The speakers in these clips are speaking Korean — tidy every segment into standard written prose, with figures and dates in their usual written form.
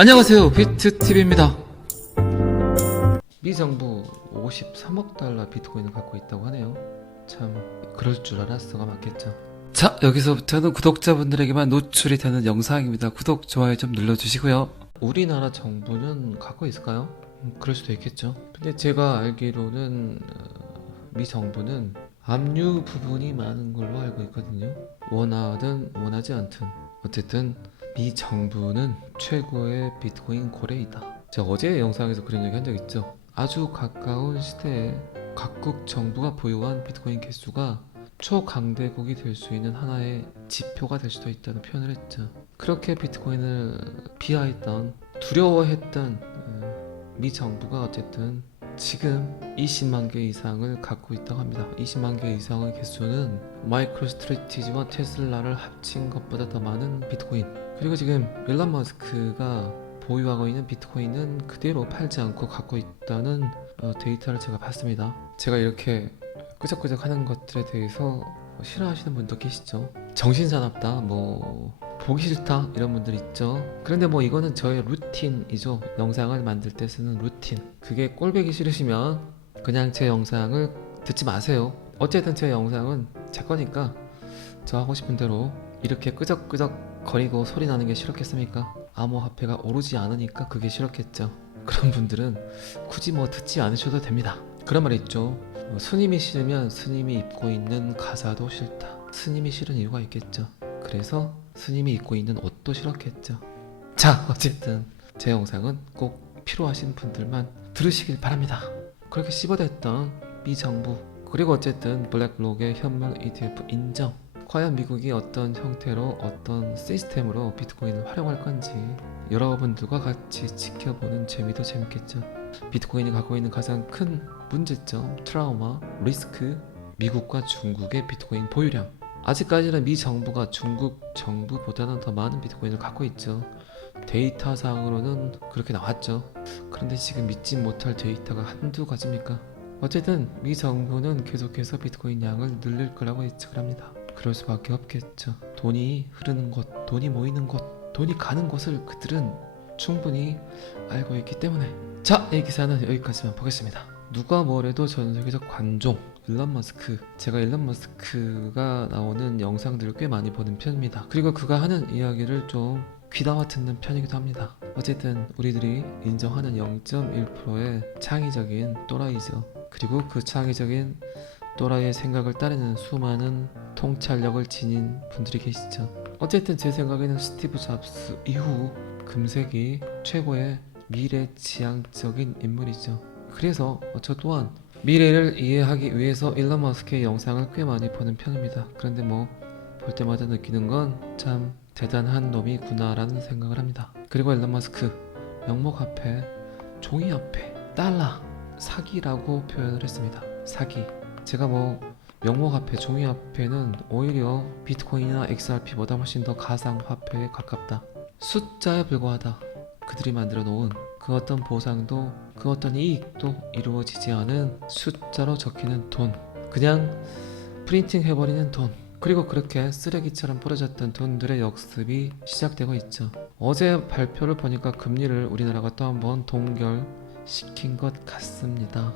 안녕하세요, 비트TV입니다. 미 정부 53억 달러 비트코인을 갖고 있다고 하네요. 참 그럴 줄 알았어가 맞겠죠. 자, 여기서부터는 구독자분들에게만 노출이 되는 영상입니다. 구독, 좋아요 좀 눌러주시고요. 우리나라 정부는 갖고 있을까요? 그럴 수도 있겠죠. 근데 제가 알기로는 미 정부는 압류 부분이 많은 걸로 알고 있거든요. 원하든 원하지 않든 어쨌든 미 정부는 최고의 비트코인 고래이다. 제가 어제 영상에서 그런 얘기 한 적 있죠. 아주 가까운 시대에 각국 정부가 보유한 비트코인 개수가 초강대국이 될 수 있는 하나의 지표가 될 수도 있다는 표현을 했죠. 그렇게 비트코인을 비하했던, 두려워했던 미 정부가 어쨌든 지금 20만 개 이상을 갖고 있다고 합니다. 20만 개 이상의 개수는 마이크로스트래티지와 테슬라를 합친 것보다 더 많은 비트코인. 그리고 지금 일론 머스크가 보유하고 있는 비트코인은 그대로 팔지 않고 갖고 있다는 데이터를 제가 봤습니다. 제가 이렇게 끄적끄적 하는 것들에 대해서 싫어하시는 분도 계시죠. 정신사납다, 보기 싫다 이런 분들 있죠. 그런데 이거는 저의 루틴이죠. 영상을 만들 때 쓰는 루틴. 그게 꼴보기 싫으시면 그냥 제 영상을 듣지 마세요. 어쨌든 제 영상은 제 거니까 저 하고 싶은 대로 이렇게 끄적끄적 거리고 소리 나는 게 싫었겠습니까? 암호화폐가 오르지 않으니까 그게 싫었겠죠. 그런 분들은 굳이 듣지 않으셔도 됩니다. 그런 말이 있죠. 스님이 싫으면 스님이 입고 있는 가사도 싫다. 스님이 싫은 이유가 있겠죠. 그래서 스님이 입고 있는 옷도 싫었겠죠. 자, 어쨌든 제 영상은 꼭 필요하신 분들만 들으시길 바랍니다. 그렇게 씹어댔던 미 정부, 그리고 어쨌든 블랙록의 현물 ETF 인정. 과연 미국이 어떤 형태로, 어떤 시스템으로 비트코인을 활용할 건지 여러분들과 같이 지켜보는 재미도 재밌겠죠. 비트코인이 갖고 있는 가장 큰 문제점, 트라우마, 리스크, 미국과 중국의 비트코인 보유량. 아직까지는 미 정부가 중국 정부보다는 더 많은 비트코인을 갖고 있죠. 데이터상으로는 그렇게 나왔죠. 그런데 지금 믿지 못할 데이터가 한두 가지입니까? 어쨌든 미 정부는 계속해서 비트코인 양을 늘릴 거라고 예측을 합니다. 그럴 수밖에 없겠죠. 돈이 흐르는 곳, 돈이 모이는 곳, 돈이 가는 곳을 그들은 충분히 알고 있기 때문에. 자, 이 기사는 여기까지만 보겠습니다. 누가 뭐래도 전 세계적 관종 일론 머스크. 제가 일론 머스크가 나오는 영상들을 꽤 많이 보는 편입니다. 그리고 그가 하는 이야기를 좀 귀담아 듣는 편이기도 합니다. 어쨌든 우리들이 인정하는 0.1%의 창의적인 또라이죠. 그리고 그 창의적인 또라이의 생각을 따르는 수많은 통찰력을 지닌 분들이 계시죠. 어쨌든 제 생각에는 스티브 잡스 이후 금세기 최고의 미래지향적인 인물이죠. 그래서 저 또한 미래를 이해하기 위해서 일론 머스크의 영상을 꽤 많이 보는 편입니다. 그런데 볼 때마다 느끼는 건 참 대단한 놈이구나 라는 생각을 합니다. 그리고 일론 머스크 명목화폐, 종이화폐, 달러, 사기라고 표현을 했습니다. 사기. 제가 명목화폐, 종이화폐는 오히려 비트코인이나 XRP보다 훨씬 더 가상화폐에 가깝다. 숫자에 불과하다. 그들이 만들어 놓은 그 어떤 보상도, 그 어떤 이익도 이루어지지 않은 숫자로 적히는 돈. 그냥 프린팅 해버리는 돈. 그리고 그렇게 쓰레기처럼 뿌려졌던 돈들의 역습이 시작되고 있죠. 어제 발표를 보니까 금리를 우리나라가 또 한번 동결시킨 것 같습니다.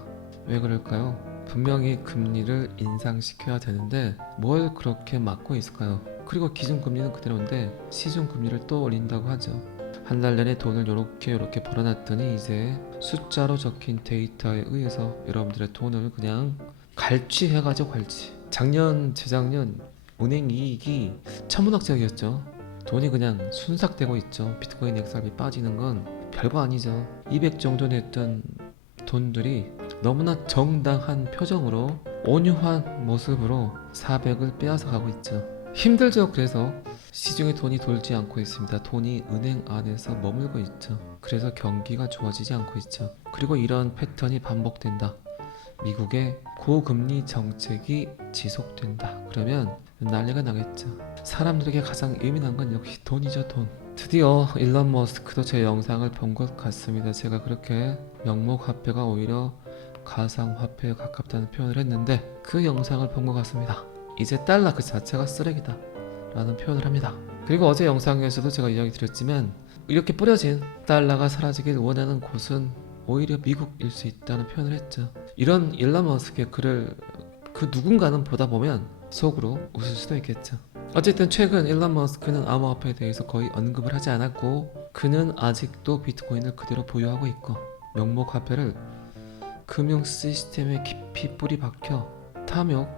왜 그럴까요? 분명히 금리를 인상시켜야 되는데 뭘 그렇게 막고 있을까요? 그리고 기준금리는 그대로인데 시중금리를 또 올린다고 하죠. 한 달 내내 돈을 요렇게 벌어놨더니 이제 숫자로 적힌 데이터에 의해서 여러분들의 돈을 그냥 갈취해가지고 갈취. 작년, 재작년 은행 이익이 천문학적이었죠. 돈이 그냥 순삭되고 있죠. 비트코인 XRP 빠지는 건 별거 아니죠. 200 정도 냈던 돈들이 너무나 정당한 표정으로 온유한 모습으로 400을 빼앗아 가고 있죠. 힘들죠. 그래서 시중에 돈이 돌지 않고 있습니다. 돈이 은행 안에서 머물고 있죠. 그래서 경기가 좋아지지 않고 있죠. 그리고 이런 패턴이 반복된다. 미국의 고금리 정책이 지속된다. 그러면 난리가 나겠죠. 사람들에게 가장 예민한 건 역시 돈이죠. 돈. 드디어 일론 머스크도 제 영상을 본 것 같습니다. 제가 그렇게 명목화폐가 오히려 가상화폐에 가깝다는 표현을 했는데 그 영상을 본 것 같습니다. 이제 달러 그 자체가 쓰레기다 라는 표현을 합니다. 그리고 어제 영상에서도 제가 이야기 드렸지만 이렇게 뿌려진 달러가 사라지길 원하는 곳은 오히려 미국일 수 있다는 표현을 했죠. 이런 일론 머스크의 글을 그 누군가는 보다 보면 속으로 웃을 수도 있겠죠. 어쨌든 최근 일론 머스크는 암호화폐에 대해서 거의 언급을 하지 않았고 그는 아직도 비트코인을 그대로 보유하고 있고 명목화폐를 금융 시스템에 깊이 뿌리 박혀 탐욕,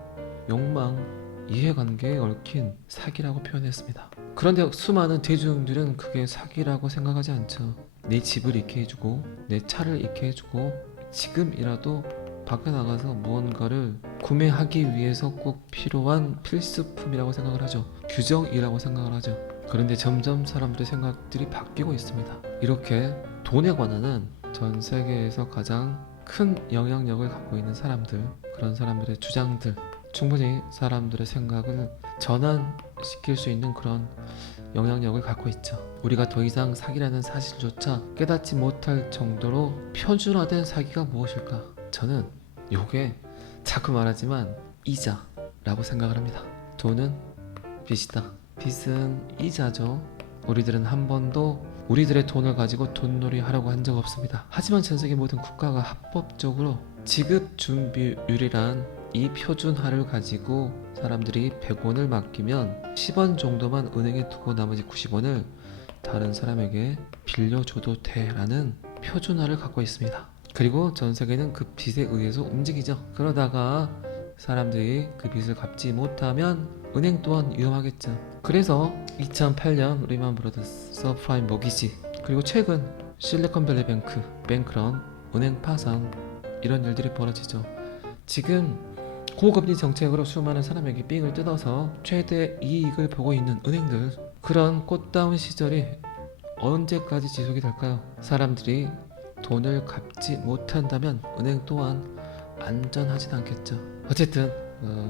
욕망, 이해관계에 얽힌 사기라고 표현했습니다. 그런데 수많은 대중들은 그게 사기라고 생각하지 않죠. 내 집을 잃게 해주고 내 차를 잃게 해주고 지금이라도 밖에 나가서 무언가를 구매하기 위해서 꼭 필요한 필수품이라고 생각을 하죠. 규정이라고 생각을 하죠. 그런데 점점 사람들의 생각들이 바뀌고 있습니다. 이렇게 돈에 관한 전 세계에서 가장 큰 영향력을 갖고 있는 사람들, 그런 사람들의 주장들, 충분히 사람들의 생각을 전환시킬 수 있는 그런 영향력을 갖고 있죠. 우리가 더 이상 사기라는 사실조차 깨닫지 못할 정도로 표준화된 사기가 무엇일까? 저는 요게 자꾸 말하지만 이자라고 생각을 합니다. 돈은 빚이다. 빚은 이자죠. 우리들은 한 번도 우리들의 돈을 가지고 돈놀이 하려고 한 적 없습니다. 하지만 전 세계 모든 국가가 합법적으로 지급 준비율이란 이 표준화를 가지고 사람들이 100원을 맡기면 10원 정도만 은행에 두고 나머지 90원을 다른 사람에게 빌려줘도 돼라는 표준화를 갖고 있습니다. 그리고 전 세계는 그 빚에 의해서 움직이죠. 그러다가 사람들이 그 빚을 갚지 못하면 은행 또한 위험하겠죠. 그래서 2008년 리만 브러더스, 서프라임 모기지, 그리고 최근 실리콘밸리 뱅크, 뱅크런, 은행 파산 이런 일들이 벌어지죠. 지금 고금리 정책으로 수많은 사람에게 삥을 뜯어서 최대 이익을 보고 있는 은행들, 그런 꽃다운 시절이 언제까지 지속이 될까요? 사람들이 돈을 갚지 못한다면 은행 또한 안전하진 않겠죠. 어쨌든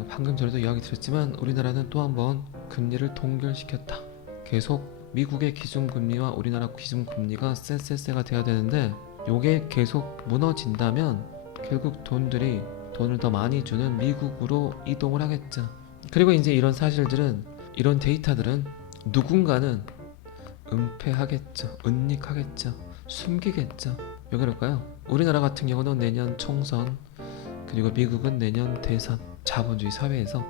방금 전에도 이야기 드렸지만 우리나라는 또 한 번 금리를 동결시켰다. 계속 미국의 기준금리와 우리나라 기준금리가 쎄쎄쎄가 돼야 되는데 요게 계속 무너진다면 결국 돈을 더 많이 주는 미국으로 이동을 하겠죠. 그리고 이제 이런 사실들은, 이런 데이터들은 누군가는 은폐하겠죠. 은닉하겠죠. 숨기겠죠. 왜 그럴까요? 우리나라 같은 경우는 내년 총선, 그리고 미국은 내년 대선, 자본주의 사회에서,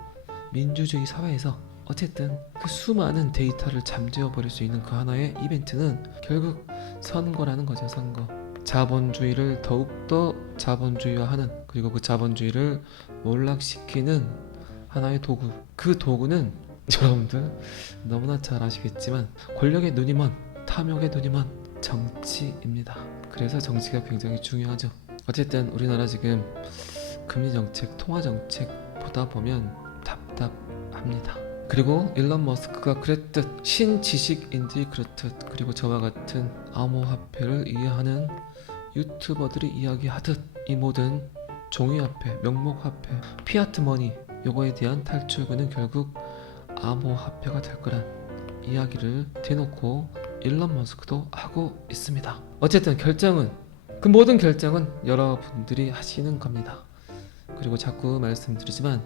민주주의 사회에서 어쨌든 그 수많은 데이터를 잠재워 버릴 수 있는 그 하나의 이벤트는 결국 선거라는 거죠. 선거. 자본주의를 더욱더 자본주의화하는, 그리고 그 자본주의를 몰락시키는 하나의 도구. 그 도구는 여러분들 너무나 잘 아시겠지만 권력의 눈이 먼, 탐욕의 눈이 먼 정치입니다. 그래서 정치가 굉장히 중요하죠. 어쨌든 우리나라 지금 금리정책, 통화정책 보다 보면 답답합니다. 그리고 일론 머스크가 그랬듯, 신지식인들이 그렇듯, 그리고 저와 같은 암호화폐를 이해하는 유튜버들이 이야기하듯 이 모든 종이화폐, 명목화폐, 피아트머니 요거에 대한 탈출구는 결국 암호화폐가 될 거란 이야기를 대놓고 일론 머스크도 하고 있습니다. 어쨌든 그 모든 결정은 여러분들이 하시는 겁니다. 그리고 자꾸 말씀드리지만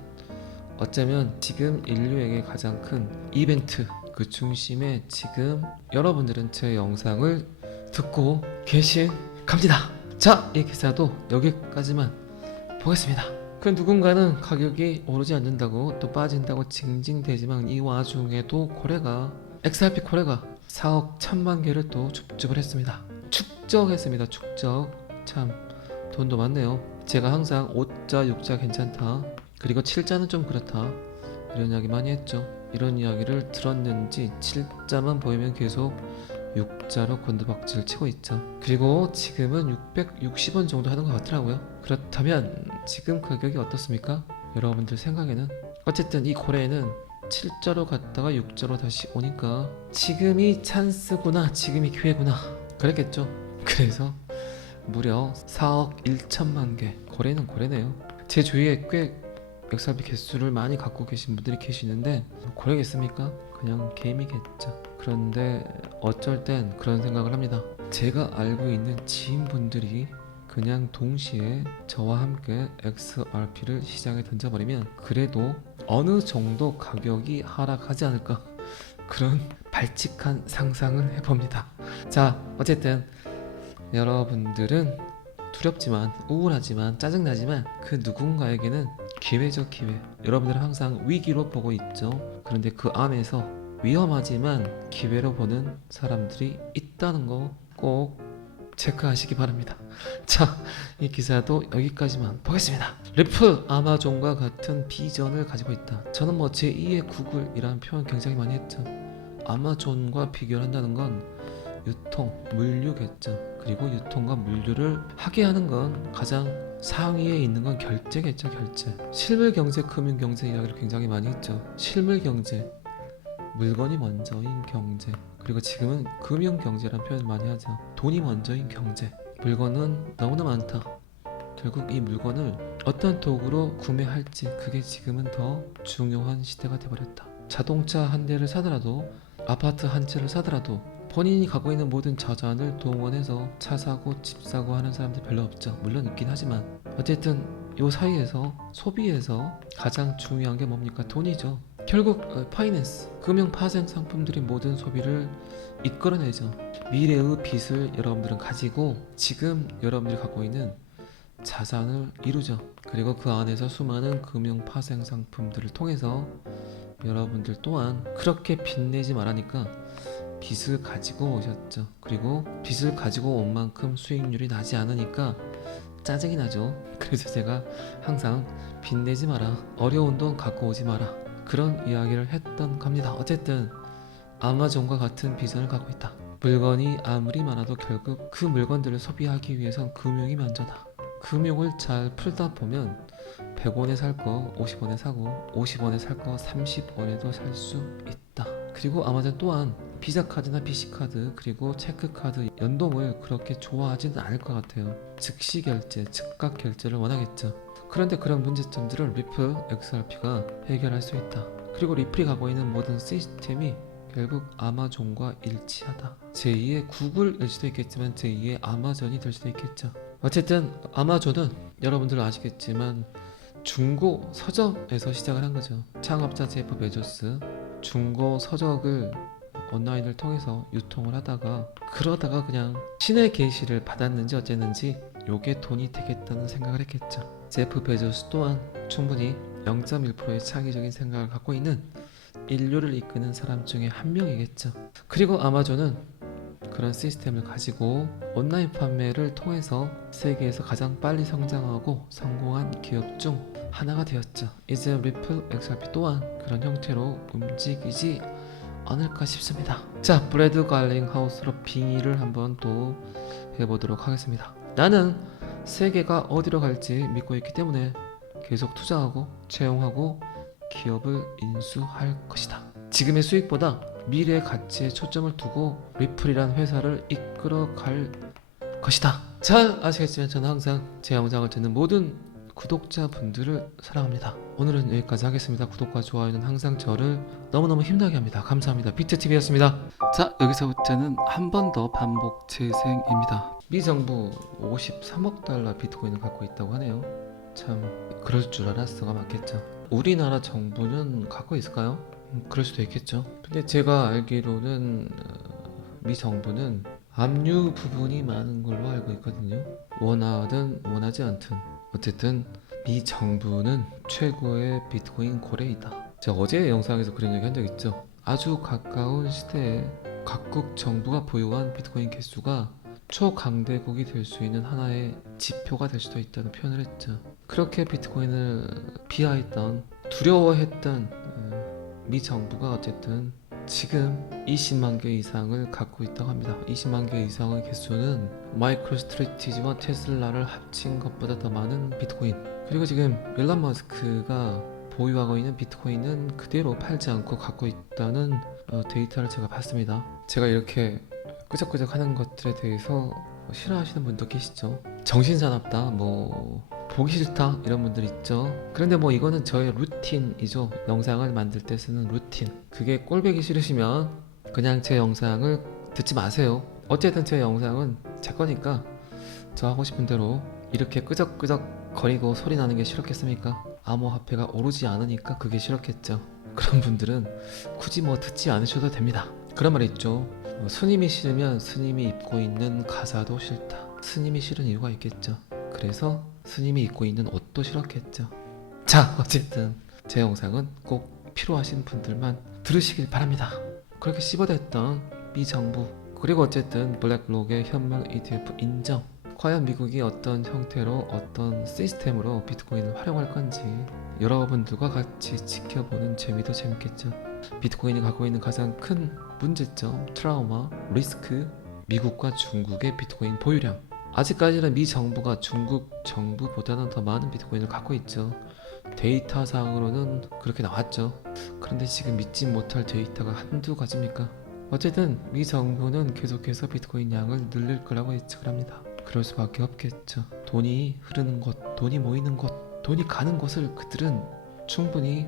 어쩌면 지금 인류에게 가장 큰 이벤트, 그 중심에 지금 여러분들은 제 영상을 듣고 계신 겁니다. 자, 이 기사도 여기까지만 보겠습니다. 그 누군가는 가격이 오르지 않는다고 또 빠진다고 징징대지만 이 와중에도 XRP 코레가 4억 1천만 개를 또 줍줍을 했습니다. 축적했습니다. 축적. 참 돈도 많네요. 제가 항상 5자 6자 괜찮다, 그리고 7자는 좀 그렇다, 이런 이야기 많이 했죠. 이런 이야기를 들었는지 7자만 보이면 계속 6자로 곤두박질 치고 있죠. 그리고 지금은 660원 정도 하는 것 같더라고요. 그렇다면 지금 가격이 어떻습니까? 여러분들 생각에는? 어쨌든 이 고래는 7자로 갔다가 6자로 다시 오니까 지금이 찬스구나, 지금이 기회구나 그랬겠죠. 그래서 무려 4억 1천만 개, 고래는 고래네요. 제 주위에 꽤 XRP 개수를 많이 갖고 계신 분들이 계시는데 고래겠습니까? 그냥 게임이겠죠. 그런데 어쩔 땐 그런 생각을 합니다. 제가 알고 있는 지인분들이 그냥 동시에 저와 함께 XRP를 시장에 던져버리면 그래도 어느 정도 가격이 하락하지 않을까, 그런 발칙한 상상을 해봅니다. 자, 어쨌든 여러분들은 두렵지만 우울하지만 짜증나지만 그 누군가에게는 기회죠, 기회. 여러분들은 항상 위기로 보고 있죠. 그런데 그 안에서 위험하지만 기회로 보는 사람들이 있다는 거 꼭 체크하시기 바랍니다. 자, 이 기사도 여기까지만 보겠습니다. 리플 아마존과 같은 비전을 가지고 있다. 저는 뭐 제2의 구글이라는 표현 굉장히 많이 했죠. 아마존과 비교를 한다는 건 유통, 물류겠죠. 그리고 유통과 물류를 하게 하는 건 가장 상위에 있는 건 결제겠죠, 결제. 실물 경제, 금융 경제 이야기를 굉장히 많이 했죠. 실물 경제, 물건이 먼저인 경제. 그리고 지금은 금융 경제라는 표현을 많이 하죠. 돈이 먼저인 경제. 물건은 너무나 많다. 결국 이 물건을 어떤 도구로 구매할지 그게 지금은 더 중요한 시대가 되어버렸다. 자동차 한 대를 사더라도 아파트 한 채를 사더라도 본인이 갖고 있는 모든 자산을 동원해서 차 사고 집 사고 하는 사람들 별로 없죠. 물론 있긴 하지만 어쨌든 요 사이에서 소비에서 가장 중요한 게 뭡니까? 돈이죠. 결국 파이낸스, 금융 파생 상품들이 모든 소비를 이끌어내죠. 미래의 빚을 여러분들은 가지고 지금 여러분들이 갖고 있는 자산을 이루죠. 그리고 그 안에서 수많은 금융 파생 상품들을 통해서 여러분들 또한 그렇게 빚내지 말라니까 빚을 가지고 오셨죠. 그리고 빚을 가지고 온 만큼 수익률이 나지 않으니까 짜증이 나죠. 그래서 제가 항상 빚내지 마라, 어려운 돈 갖고 오지 마라, 그런 이야기를 했던 겁니다. 어쨌든 아마존과 같은 비전을 갖고 있다. 물건이 아무리 많아도 결국 그 물건들을 소비하기 위해선 금융이 먼저다. 금융을 잘 풀다 보면 100원에 살 거 50원에 사고 50원에 살 거 30원에도 살 수 있다. 그리고 아마존 또한 비자카드나 BC카드 그리고 체크카드 연동을 그렇게 좋아하지는 않을 것 같아요. 즉시 결제, 즉각 결제를 원하겠죠. 그런데 그런 문제점들을 리플 XRP가 해결할 수 있다. 그리고 리플이 갖고 있는 모든 시스템이 결국 아마존과 일치하다. 제2의 구글일 수도 있겠지만 제2의 아마존이 될 수도 있겠죠. 어쨌든 아마존은 여러분들 아시겠지만 중고 서적에서 시작을 한 거죠. 창업자 제프 베조스 중고 서적을 온라인을 통해서 유통을 하다가 그러다가 그냥 신의 계시를 받았는지 어쨌는지 요게 돈이 되겠다는 생각을 했겠죠. 제프 베조스 또한 충분히 0.1%의 창의적인 생각을 갖고 있는 인류를 이끄는 사람 중에 한 명이겠죠. 그리고 아마존은 그런 시스템을 가지고 온라인 판매를 통해서 세계에서 가장 빨리 성장하고 성공한 기업 중 하나가 되었죠. 이제 리플 XRP 또한 그런 형태로 움직이지 않을까 싶습니다. 자, 브래드 갈링 하우스로 빙의를 한번 또 해보도록 하겠습니다. 나는 세계가 어디로 갈지 믿고 있기 때문에 계속 투자하고 채용하고 기업을 인수할 것이다. 지금의 수익보다 미래의 가치에 초점을 두고 리플이란 회사를 이끌어 갈 것이다. 잘 아시겠지만 저는 항상 제 영상을 듣는 모든 구독자분들을 사랑합니다. 오늘은 여기까지 하겠습니다. 구독과 좋아요는 항상 저를 너무너무 힘나게 합니다. 감사합니다. 비트TV였습니다. 자, 여기서부터는 한 번 더 반복 재생입니다. 미 정부 53억 달러 비트코인을 갖고 있다고 하네요. 참 그럴 줄 알았어가 맞겠죠. 우리나라 정부는 갖고 있을까요? 그럴 수도 있겠죠. 근데 제가 알기로는 미 정부는 압류 부분이 많은 걸로 알고 있거든요. 원하든 원하지 않든 어쨌든 미 정부는 최고의 비트코인 고래이다. 제가 어제 영상에서 그런 얘기 한 적 있죠. 아주 가까운 시대에 각국 정부가 보유한 비트코인 개수가 초강대국이 될 수 있는 하나의 지표가 될 수도 있다는 표현을 했죠. 그렇게 비트코인을 비하했던, 두려워했던 미 정부가 어쨌든 지금 20만 개 이상을 갖고 있다고 합니다. 20만 개 이상의 개수는 마이크로스트래티지와 테슬라를 합친 것보다 더 많은 비트코인. 그리고 지금 일론 머스크가 보유하고 있는 비트코인은 그대로 팔지 않고 갖고 있다는 데이터를 제가 봤습니다. 제가 이렇게 끄적끄적 하는 것들에 대해서 싫어하시는 분도 계시죠. 정신사납다, 보기 싫다 이런 분들 있죠. 그런데 이거는 저의 루틴이죠. 영상을 만들 때 쓰는 루틴. 그게 꼴보기 싫으시면 그냥 제 영상을 듣지 마세요. 어쨌든 제 영상은 제 거니까 저 하고 싶은 대로 이렇게 끄적끄적 거리고 소리 나는 게 싫었겠습니까? 암호화폐가 오르지 않으니까 그게 싫었겠죠. 그런 분들은 굳이 듣지 않으셔도 됩니다. 그런 말이 있죠. 스님이 싫으면 스님이 입고 있는 가사도 싫다. 스님이 싫은 이유가 있겠죠. 그래서 스님이 입고 있는 옷도 싫었겠죠. 자, 어쨌든 제 영상은 꼭 필요하신 분들만 들으시길 바랍니다. 그렇게 씹어댔던 미 정부, 그리고 어쨌든 블랙록의 현물 ETF 인정. 과연 미국이 어떤 형태로 어떤 시스템으로 비트코인을 활용할 건지 여러분들과 같이 지켜보는 재미도 재밌겠죠. 비트코인이 갖고 있는 가장 큰 문제점, 트라우마, 리스크, 미국과 중국의 비트코인 보유량. 아직까지는 미 정부가 중국 정부보다는 더 많은 비트코인을 갖고 있죠. 데이터상으로는 그렇게 나왔죠. 그런데 지금 믿지 못할 데이터가 한두 가지입니까? 어쨌든 미 정부는 계속해서 비트코인 양을 늘릴 거라고 예측을 합니다. 그럴 수밖에 없겠죠. 돈이 흐르는 곳, 돈이 모이는 곳, 돈이 가는 곳을 그들은 충분히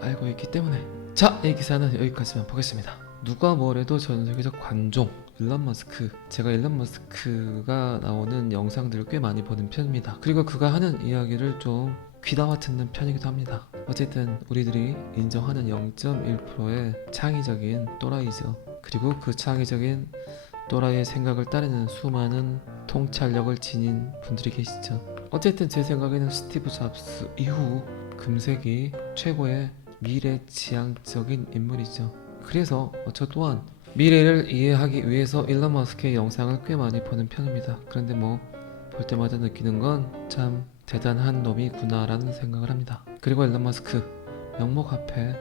알고 있기 때문에. 자, 이 기사는 여기까지만 보겠습니다. 누가 뭐래도 전 세계적 관종 일론 머스크. 제가 일론 머스크가 나오는 영상들을 꽤 많이 보는 편입니다. 그리고 그가 하는 이야기를 좀 귀담아 듣는 편이기도 합니다. 어쨌든 우리들이 인정하는 0.1%의 창의적인 또라이죠. 그리고 그 창의적인 또라이의 생각을 따르는 수많은 통찰력을 지닌 분들이 계시죠. 어쨌든 제 생각에는 스티브 잡스 이후 금세기 최고의 미래지향적인 인물이죠. 그래서 저 또한 미래를 이해하기 위해서 일론 머스크의 영상을 꽤 많이 보는 편입니다. 그런데 볼 때마다 느끼는 건 참 대단한 놈이구나 라는 생각을 합니다. 그리고 일론 머스크 명목 앞에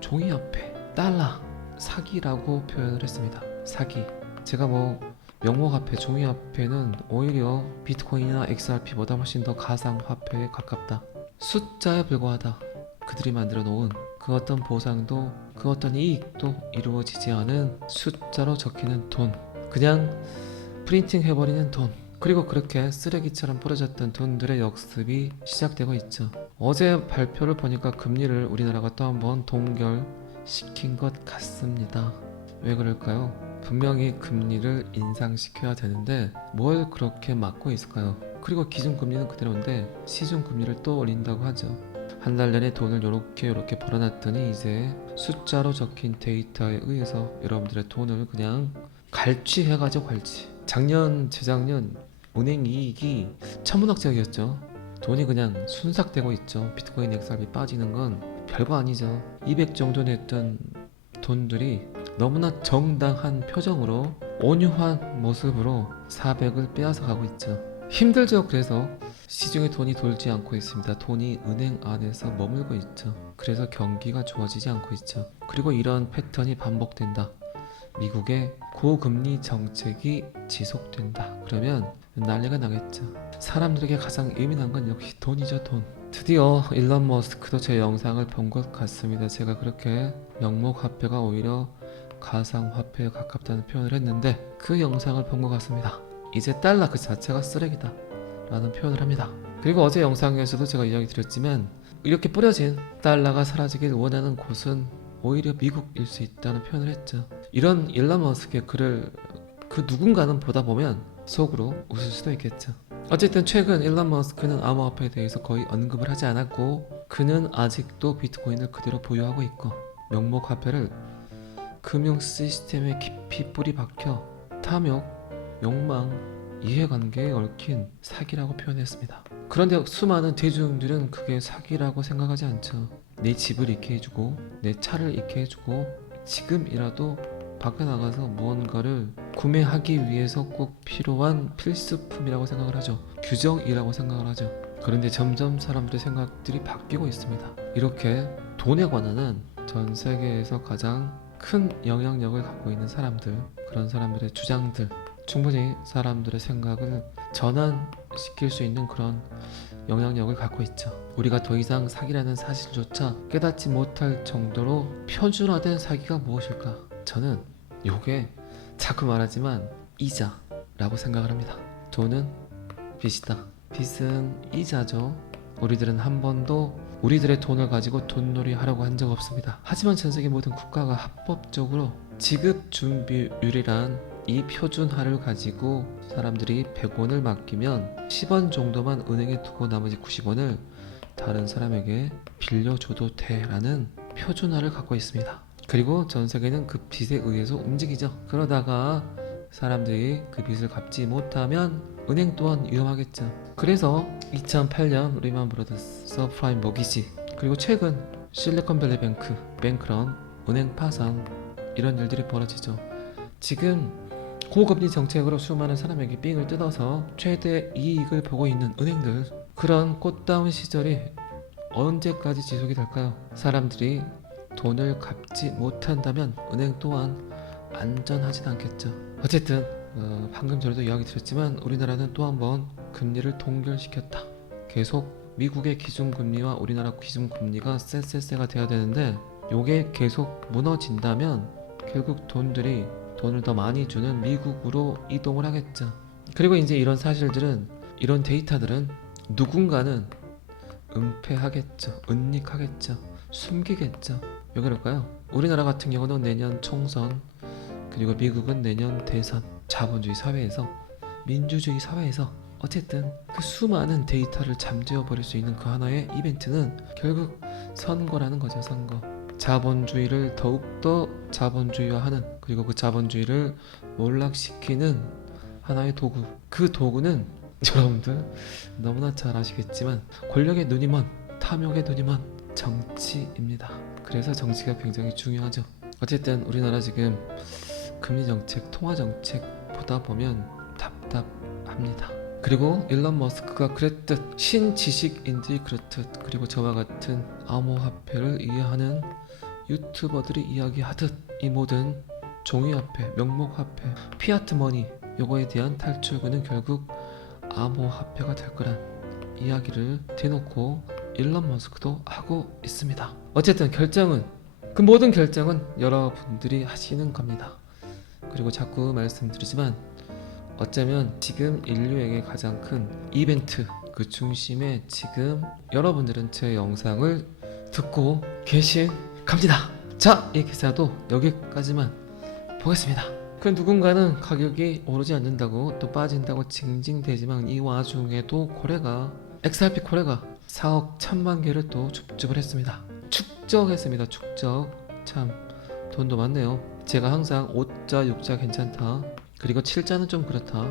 종이 앞에 달러 사기라고 표현을 했습니다. 사기. 제가 명목 앞에 종이 앞에는 오히려 비트코인이나 XRP보다 훨씬 더 가상화폐에 가깝다. 숫자에 불과하다. 그들이 만들어 놓은 그 어떤 보상도 그 어떤 이익도 이루어지지 않은 숫자로 적히는 돈, 그냥 프린팅 해버리는 돈, 그리고 그렇게 쓰레기처럼 뿌려졌던 돈들의 역습이 시작되고 있죠. 어제 발표를 보니까 금리를 우리나라가 또 한번 동결시킨 것 같습니다. 왜 그럴까요? 분명히 금리를 인상시켜야 되는데 뭘 그렇게 막고 있을까요? 그리고 기준금리는 그대로인데 시중금리를 또 올린다고 하죠. 한 달 내내 돈을 요렇게 벌어놨더니 이제 숫자로 적힌 데이터에 의해서 여러분들의 돈을 그냥 갈취해가지고 작년, 재작년 은행 이익이 천문학적이었죠. 돈이 그냥 순삭되고 있죠. 비트코인 XRP 빠지는 건 별거 아니죠. 200 정도 냈던 돈들이 너무나 정당한 표정으로 온유한 모습으로 400을 빼앗아 가고 있죠. 힘들죠. 그래서 시중에 돈이 돌지 않고 있습니다. 돈이 은행 안에서 머물고 있죠. 그래서 경기가 좋아지지 않고 있죠. 그리고 이런 패턴이 반복된다. 미국의 고금리 정책이 지속된다. 그러면 난리가 나겠죠. 사람들에게 가장 예민한 건 역시 돈이죠. 돈. 드디어 일론 머스크도 제 영상을 본 것 같습니다. 제가 그렇게 명목화폐가 오히려 가상화폐에 가깝다는 표현을 했는데 그 영상을 본 것 같습니다. 이제 달러 그 자체가 쓰레기다 라는 표현을 합니다. 그리고 어제 영상에서도 제가 이야기 드렸지만 이렇게 뿌려진 달러가 사라지길 원하는 곳은 오히려 미국일 수 있다는 표현을 했죠. 이런 일론 머스크의 글을 그 누군가는 보다 보면 속으로 웃을 수도 있겠죠. 어쨌든 최근 일론 머스크는 암호화폐에 대해서 거의 언급을 하지 않았고 그는 아직도 비트코인을 그대로 보유하고 있고 명목화폐를 금융 시스템에 깊이 뿌리 박혀 탐욕, 욕망, 이해관계에 얽힌 사기라고 표현했습니다. 그런데 수많은 대중들은 그게 사기라고 생각하지 않죠. 내 집을 잃게 해주고 내 차를 잃게 해주고 지금이라도 밖에 나가서 무언가를 구매하기 위해서 꼭 필요한 필수품이라고 생각을 하죠. 규정이라고 생각을 하죠. 그런데 점점 사람들의 생각들이 바뀌고 있습니다. 이렇게 돈에 관한 전 세계에서 가장 큰 영향력을 갖고 있는 사람들, 그런 사람들의 주장들, 충분히 사람들의 생각을 전환시킬 수 있는 그런 영향력을 갖고 있죠. 우리가 더 이상 사기라는 사실조차 깨닫지 못할 정도로 표준화된 사기가 무엇일까? 저는 요게 자꾸 말하지만 이자라고 생각을 합니다. 돈은 빚이다. 빚은 이자죠. 우리들은 한 번도 우리들의 돈을 가지고 돈놀이 하려고 한 적 없습니다. 하지만 전 세계 모든 국가가 합법적으로 지급 준비율이란 이 표준화를 가지고 사람들이 100원을 맡기면 10원 정도만 은행에 두고 나머지 90원을 다른 사람에게 빌려줘도 돼 라는 표준화를 갖고 있습니다. 그리고 전 세계는 그 빚에 의해서 움직이죠. 그러다가 사람들이 그 빚을 갚지 못하면 은행 또한 위험하겠죠. 그래서 2008년 리만 브라더스, 서프라임 모기지, 그리고 최근 실리콘밸리 뱅크, 뱅크런, 은행 파산, 이런 일들이 벌어지죠. 지금 고금리 정책으로 수많은 사람에게 삥을 뜯어서 최대 이익을 보고 있는 은행들, 그런 꽃다운 시절이 언제까지 지속이 될까요? 사람들이 돈을 갚지 못한다면 은행 또한 안전하진 않겠죠. 어쨌든 방금 전에도 이야기 드렸지만 우리나라는 또 한 번 금리를 동결시켰다. 계속 미국의 기준금리와 우리나라 기준금리가 쎄쎄쎄가 돼야 되는데 요게 계속 무너진다면 결국 돈을 더 많이 주는 미국으로 이동을 하겠죠. 그리고 이제 이런 사실들은, 이런 데이터들은 누군가는 은폐하겠죠. 은닉하겠죠. 숨기겠죠. 왜 그럴까요? 우리나라 같은 경우는 내년 총선, 그리고 미국은 내년 대선, 자본주의 사회에서, 민주주의 사회에서 어쨌든 그 수많은 데이터를 잠재워 버릴 수 있는 그 하나의 이벤트는 결국 선거라는 거죠. 선거. 자본주의를 더욱더 자본주의화하는, 그리고 그 자본주의를 몰락시키는 하나의 도구. 그 도구는 여러분들 너무나 잘 아시겠지만 권력의 눈이 먼, 탐욕의 눈이 먼 정치입니다. 그래서 정치가 굉장히 중요하죠. 어쨌든 우리나라 지금 금리 정책, 통화 정책 보다 보면 답답합니다. 그리고 일론 머스크가 그랬듯, 신지식인들이 그렇듯, 그리고 저와 같은 암호화폐를 이해하는 유튜버들이 이야기하듯 이 모든 종이화폐, 명목화폐, 피아트 머니, 요거에 대한 탈출구는 결국 암호화폐가 될 거란 이야기를 대놓고 일론 머스크도 하고 있습니다. 어쨌든 그 모든 결정은 여러분들이 하시는 겁니다. 그리고 자꾸 말씀드리지만 어쩌면 지금 인류에게 가장 큰 이벤트, 그 중심에 지금 여러분들은 제 영상을 듣고 계신 겁니다. 자, 이 기사도 여기까지만 보겠습니다. 그 누군가는 가격이 오르지 않는다고, 또 빠진다고 징징대지만 이 와중에도 XRP 코레가 4억 1천만 개를 또 줍줍을 했습니다. 축적했습니다. 축적. 참 돈도 많네요. 제가 항상 5자 6자 괜찮다, 그리고 7자는 좀 그렇다,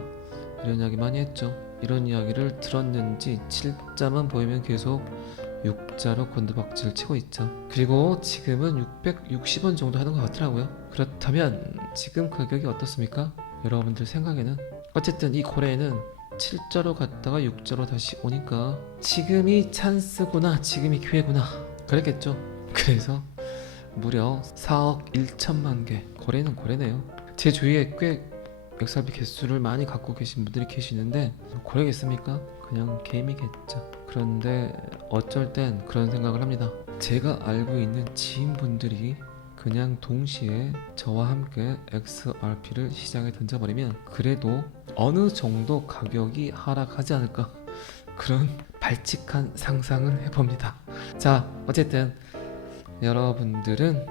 이런 이야기 많이 했죠. 이런 이야기를 들었는지 7자만 보이면 계속 6자로 곤두박질 치고 있죠. 그리고 지금은 660원 정도 하는 것 같더라고요. 그렇다면 지금 가격이 어떻습니까? 여러분들 생각에는? 어쨌든 이 거래는 7자로 갔다가 6자로 다시 오니까 지금이 찬스구나, 지금이 기회구나 그랬겠죠. 그래서 무려 4억 1천만 개, 거래는 거래네요. 제 주위에 꽤 XRP 개수를 많이 갖고 계신 분들이 계시는데 거래겠습니까? 그냥 게임이겠죠. 그런데 어쩔 땐 그런 생각을 합니다. 제가 알고 있는 지인분들이 그냥 동시에 저와 함께 XRP를 시장에 던져버리면 그래도 어느 정도 가격이 하락하지 않을까, 그런 발칙한 상상을 해봅니다. 자, 어쨌든 여러분들은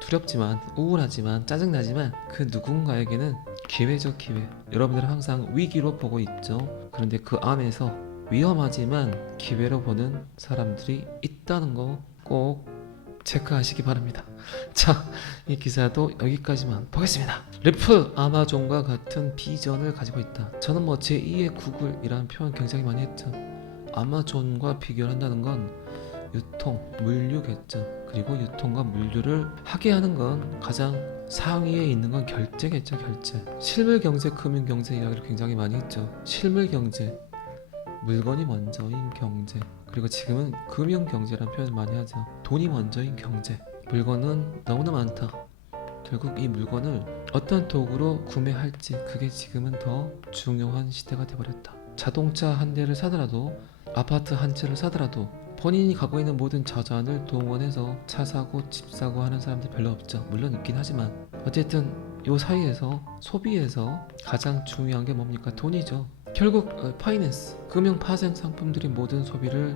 두렵지만, 우울하지만, 짜증나지만 그 누군가에게는 기회죠, 기회. 여러분들은 항상 위기로 보고 있죠. 그런데 그 안에서 위험하지만 기회로 보는 사람들이 있다는 거 꼭 체크하시기 바랍니다. 자, 이 기사도 여기까지만 보겠습니다. 리플, 아마존과 같은 비전을 가지고 있다. 저는 뭐 제2의 구글이라는 표현 굉장히 많이 했죠. 아마존과 비교를 한다는 건 유통, 물류겠죠. 그리고 유통과 물류를 하게 하는 건 가장 상위에 있는 건 결제겠죠, 결제. 실물경제, 금융경제 이야기를 굉장히 많이 했죠. 실물경제, 물건이 먼저인 경제. 그리고 지금은 금융경제라는 표현을 많이 하죠. 돈이 먼저인 경제. 물건은 너무나 많다. 결국 이 물건을 어떤 도구로 구매할지, 그게 지금은 더 중요한 시대가 되어버렸다. 자동차 한 대를 사더라도, 아파트 한 채를 사더라도 본인이 갖고 있는 모든 자산을 동원해서 차 사고 집 사고 하는 사람들이 별로 없죠. 물론 있긴 하지만 어쨌든 요 사이에서 소비에서 가장 중요한 게 뭡니까? 돈이죠. 결국 파이낸스, 금융 파생 상품들이 모든 소비를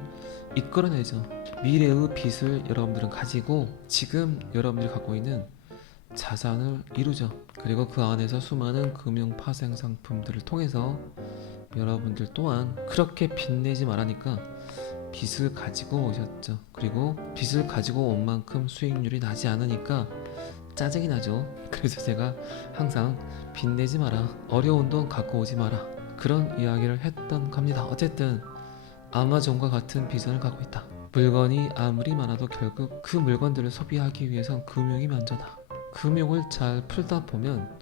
이끌어내죠. 미래의 빚을 여러분들은 가지고 지금 여러분들이 갖고 있는 자산을 이루죠. 그리고 그 안에서 수많은 금융 파생 상품들을 통해서 여러분들 또한 그렇게 빚내지 말라니까 빚을 가지고 오셨죠. 그리고 빚을 가지고 온 만큼 수익률이 나지 않으니까 짜증이 나죠. 그래서 제가 항상 빚내지 마라, 어려운 돈 갖고 오지 마라, 그런 이야기를 했던 겁니다. 어쨌든 아마존과 같은 비전을 갖고 있다. 물건이 아무리 많아도 결국 그 물건들을 소비하기 위해선 금융이 먼저다. 금융을 잘 풀다 보면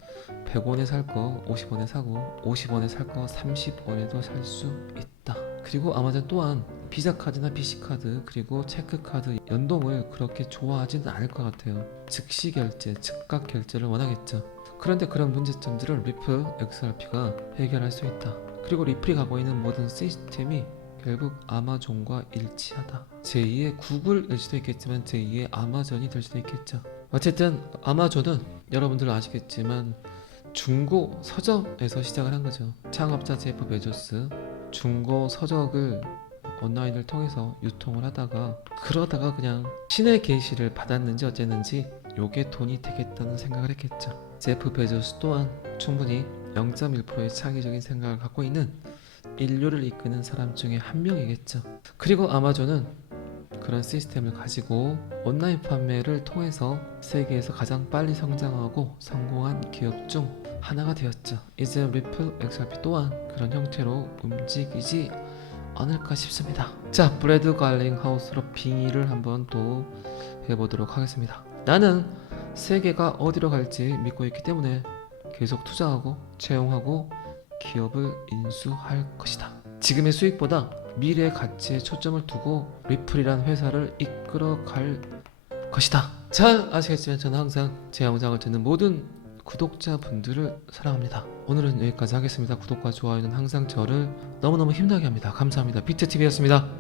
100원에 살 거 50원에 사고 50원에 살 거 30원에도 살 수 있다. 그리고 아마존 또한 비자 카드나 BC 카드 그리고 체크 카드 연동을 그렇게 좋아하지는 않을 것 같아요. 즉시 결제, 즉각 결제를 원하겠죠. 그런데 그런 문제점들을 리플 XRP가 해결할 수 있다. 그리고 리플이 갖고 있는 모든 시스템이 결국 아마존과 일치하다. 제2의 구글일 수도 있겠지만 제2의 아마존이 될 수도 있겠죠. 어쨌든 아마존은 여러분들 아시겠지만 중고 서점에서 시작을 한 거죠. 창업자 제프 베조스 중고 서적을 온라인을 통해서 유통을 하다가 그러다가 그냥 신의 계시를 받았는지 어쨌는지 요게 돈이 되겠다는 생각을 했겠죠. 제프 베조스 또한 충분히 0.1%의 창의적인 생각을 갖고 있는 인류를 이끄는 사람 중에 한 명이겠죠. 그리고 아마존은 그런 시스템을 가지고 온라인 판매를 통해서 세계에서 가장 빨리 성장하고 성공한 기업 중 하나가 되었죠. 이제 리플 XRP 또한 그런 형태로 움직이지 않을까 싶습니다. 자, 브래드 갈링 하우스로 빙의를 한번 또 해보도록 하겠습니다. 나는 세계가 어디로 갈지 믿고 있기 때문에 계속 투자하고 채용하고 기업을 인수할 것이다. 지금의 수익보다 미래의 가치에 초점을 두고 리플이란 회사를 이끌어 갈 것이다. 잘 아시겠지만 저는 항상 제 영상을 듣는 모든 구독자분들을 사랑합니다. 오늘은 여기까지 하겠습니다. 구독과 좋아요는 항상 저를 너무너무 힘나게 합니다. 감사합니다. 비트TV였습니다.